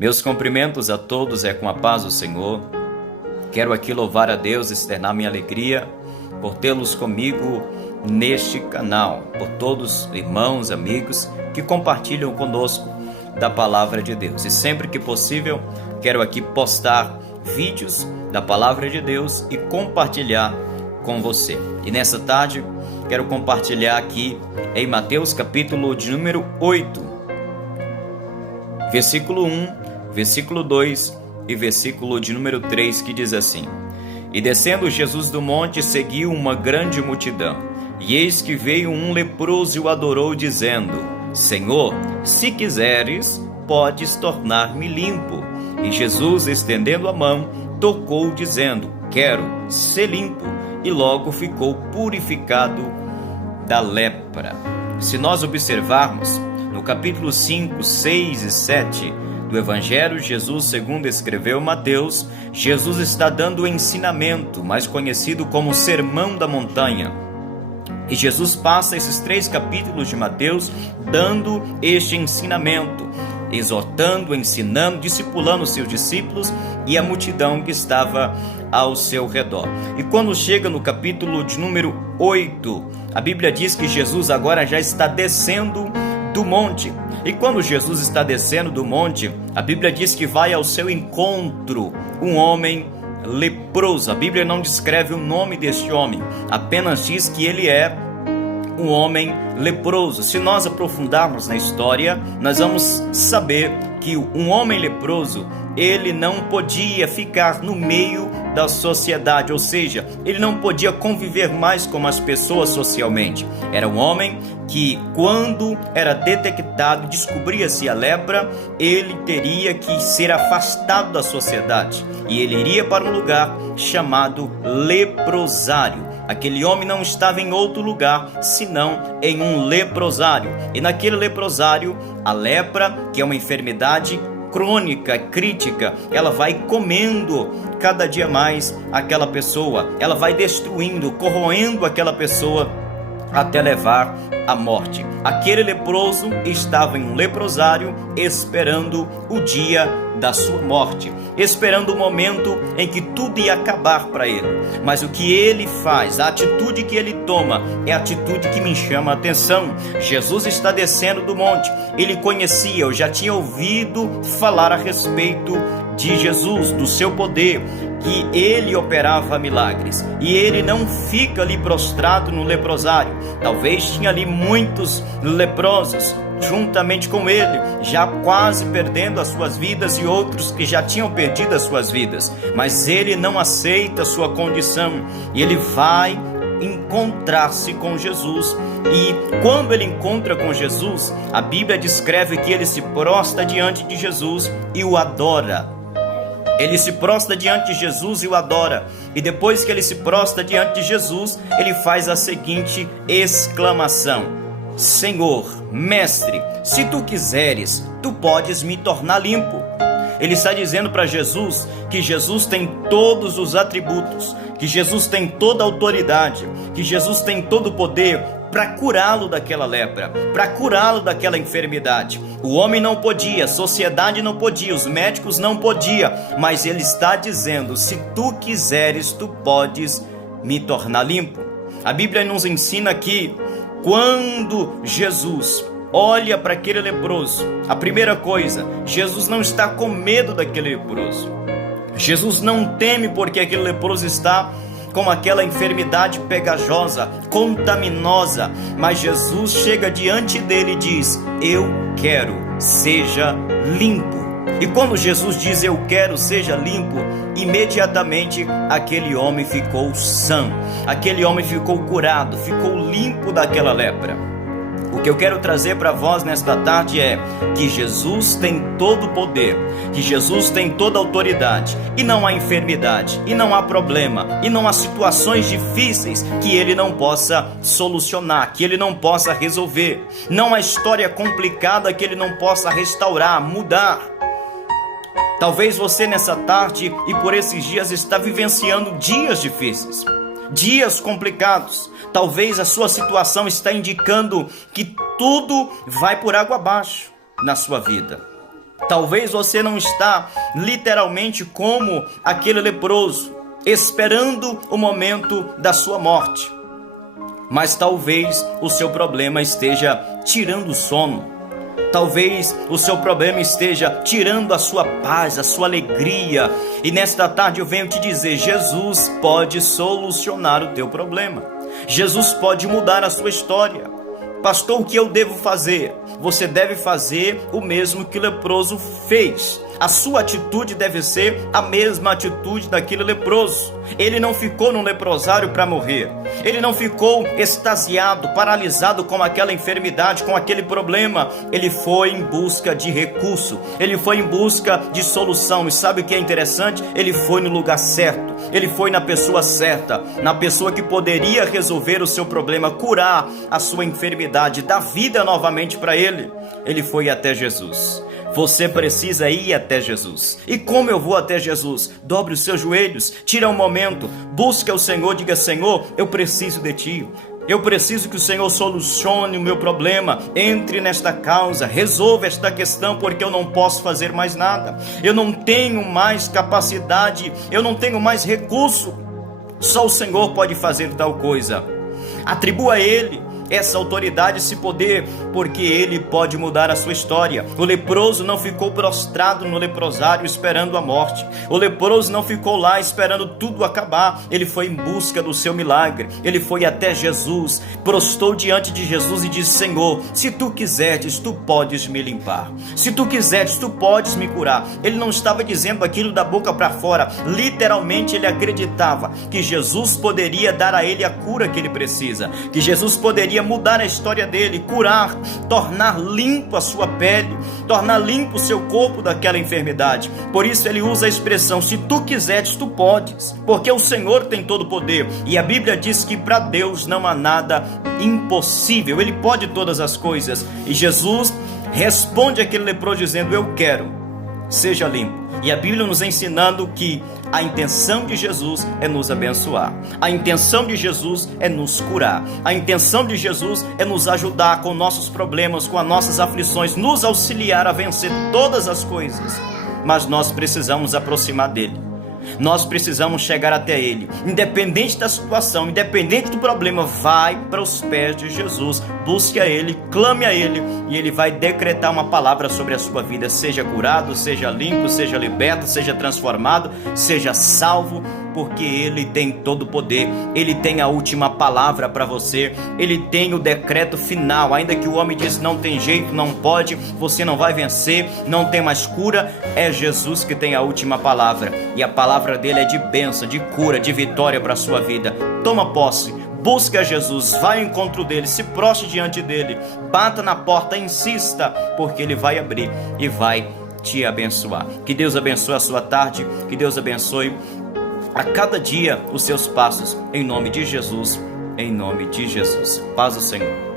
Meus cumprimentos a todos com a paz do Senhor. Quero aqui louvar a Deus, externar minha alegria por tê-los comigo neste canal, por todos irmãos, amigos que compartilham conosco da palavra de Deus. E sempre que possível, quero aqui postar vídeos da palavra de Deus e compartilhar com você. E nessa tarde, quero compartilhar aqui em Mateus capítulo de número 8, versículo 1, versículo 2 e versículo de número 3, que diz assim: E descendo Jesus do monte, seguiu uma grande multidão. E eis que veio um leproso e o adorou, dizendo: Senhor, se quiseres, podes tornar-me limpo. E Jesus, estendendo a mão, tocou, dizendo: Quero ser limpo. E logo ficou purificado da lepra. Se nós observarmos no capítulo 5, 6 e 7 do Evangelho de Jesus segundo escreveu Mateus, Jesus está dando o ensinamento, mais conhecido como Sermão da Montanha. E Jesus passa esses 3 capítulos de Mateus dando este ensinamento, exortando, ensinando, discipulando seus discípulos e a multidão que estava ao seu redor. E quando chega no capítulo de número 8, a Bíblia diz que Jesus agora já está descendo do monte. E quando Jesus está descendo do monte, a Bíblia diz que vai ao seu encontro um homem leproso. A Bíblia não descreve o nome deste homem, apenas diz que ele é um homem leproso. Se nós aprofundarmos na história, nós vamos saber que um homem leproso, ele não podia ficar no meio da sociedade, ou seja, ele não podia conviver mais com as pessoas socialmente. Era um homem que, quando era detectado, descobria-se a lepra, ele teria que ser afastado da sociedade e ele iria para um lugar chamado leprosário. Aquele homem não estava em outro lugar senão em um leprosário, e naquele leprosário a lepra, que é uma enfermidade crônica, crítica, ela vai comendo cada dia mais aquela pessoa, ela vai destruindo, corroendo aquela pessoa até levar à morte. Aquele leproso estava em um leprosário esperando o dia da sua morte, esperando o momento em que tudo ia acabar para ele. Mas o que ele faz, a atitude que ele toma, é a atitude que me chama a atenção. Jesus está descendo do monte, ele conhecia, eu já tinha ouvido falar a respeito de Jesus, do seu poder, que ele operava milagres, e ele não fica ali prostrado no leprosário. Talvez tinha ali muitos leprosos juntamente com ele, já quase perdendo as suas vidas, e outros que já tinham perdido as suas vidas, mas ele não aceita a sua condição, e ele vai encontrar-se com Jesus. E quando ele encontra com Jesus, a Bíblia descreve que ele se prostra diante de Jesus e o adora. Ele se prostra diante de Jesus e o adora. E depois que ele se prostra diante de Jesus, ele faz a seguinte exclamação: Senhor, mestre, se tu quiseres, tu podes me tornar limpo. Ele está dizendo para Jesus que Jesus tem todos os atributos, que Jesus tem toda a autoridade, que Jesus tem todo o poder para curá-lo daquela lepra, para curá-lo daquela enfermidade. O homem não podia, a sociedade não podia, os médicos não podiam, mas ele está dizendo: se tu quiseres, tu podes me tornar limpo. A Bíblia nos ensina que quando Jesus olha para aquele leproso, a primeira coisa, Jesus não está com medo daquele leproso. Jesus não teme porque aquele leproso está com aquela enfermidade pegajosa, contaminosa, mas Jesus chega diante dele e diz: eu quero, seja limpo. E quando Jesus diz: eu quero, seja limpo, imediatamente aquele homem ficou são, aquele homem ficou curado, ficou limpo daquela lepra. O que eu quero trazer para vós nesta tarde é que Jesus tem todo o poder, que Jesus tem toda a autoridade, e não há enfermidade, e não há problema, e não há situações difíceis que Ele não possa solucionar, que Ele não possa resolver. Não há história complicada que Ele não possa restaurar, mudar. Talvez você nessa tarde e por esses dias está vivenciando dias difíceis, dias complicados. Talvez a sua situação está indicando que tudo vai por água abaixo na sua vida. Talvez você não está literalmente como aquele leproso, esperando o momento da sua morte. Mas talvez o seu problema esteja tirando o sono. Talvez o seu problema esteja tirando a sua paz, a sua alegria. E nesta tarde eu venho te dizer, Jesus pode solucionar o teu problema. Jesus pode mudar a sua história. Pastor, o que eu devo fazer? Você deve fazer o mesmo que o leproso fez. A sua atitude deve ser a mesma atitude daquele leproso. Ele não ficou num leprosário para morrer. Ele não ficou extasiado, paralisado com aquela enfermidade, com aquele problema. Ele foi em busca de recurso. Ele foi em busca de solução. E sabe o que é interessante? Ele foi no lugar certo. Ele foi na pessoa certa. Na pessoa que poderia resolver o seu problema, curar a sua enfermidade, dar vida novamente para ele. Ele foi até Jesus. Você precisa ir até Jesus. E como eu vou até Jesus? Dobre os seus joelhos, tira um momento, busca o Senhor, diga: Senhor, eu preciso de Ti. Eu preciso que o Senhor solucione o meu problema, entre nesta causa, resolva esta questão, porque eu não posso fazer mais nada. Eu não tenho mais capacidade, eu não tenho mais recurso. Só o Senhor pode fazer tal coisa. Atribua a Ele essa autoridade, esse poder, porque Ele pode mudar a sua história. O leproso não ficou prostrado no leprosário esperando a morte. O leproso não ficou lá esperando tudo acabar. Ele foi em busca do seu milagre. Ele foi até Jesus, prostrou diante de Jesus e disse: Senhor, se Tu quiseres, Tu podes me limpar. Se Tu quiseres, Tu podes me curar. Ele não estava dizendo aquilo da boca para fora. Literalmente ele acreditava que Jesus poderia dar a ele a cura que ele precisa, que Jesus poderia mudar a história dele, curar, tornar limpo a sua pele, tornar limpo o seu corpo daquela enfermidade. Por isso ele usa a expressão: se tu quiseres, tu podes, porque o Senhor tem todo o poder. E a Bíblia diz que para Deus não há nada impossível. Ele pode todas as coisas. E Jesus responde àquele leproso dizendo: eu quero, seja limpo. E a Bíblia nos ensinando que a intenção de Jesus é nos abençoar. A intenção de Jesus é nos curar. A intenção de Jesus é nos ajudar com nossos problemas, com as nossas aflições, nos auxiliar a vencer todas as coisas. Mas nós precisamos aproximar dele. Nós precisamos chegar até Ele. Independente da situação, independente do problema, vai para os pés de Jesus. Busque a Ele, clame a Ele, e Ele vai decretar uma palavra sobre a sua vida. Seja curado, seja limpo, seja liberto, seja transformado, seja salvo, porque Ele tem todo o poder. Ele tem a última palavra para você. Ele tem o decreto final. Ainda que o homem diz: não tem jeito, não pode, você não vai vencer, não tem mais cura, é Jesus que tem a última palavra. E a palavra dele é de bênção, de cura, de vitória para a sua vida. Toma posse. Busque a Jesus, vai ao encontro dele, se prostre diante dele, bata na porta, insista, porque ele vai abrir e vai te abençoar. Que Deus abençoe a sua tarde, que Deus abençoe a cada dia os seus passos, em nome de Jesus, em nome de Jesus. Paz do Senhor.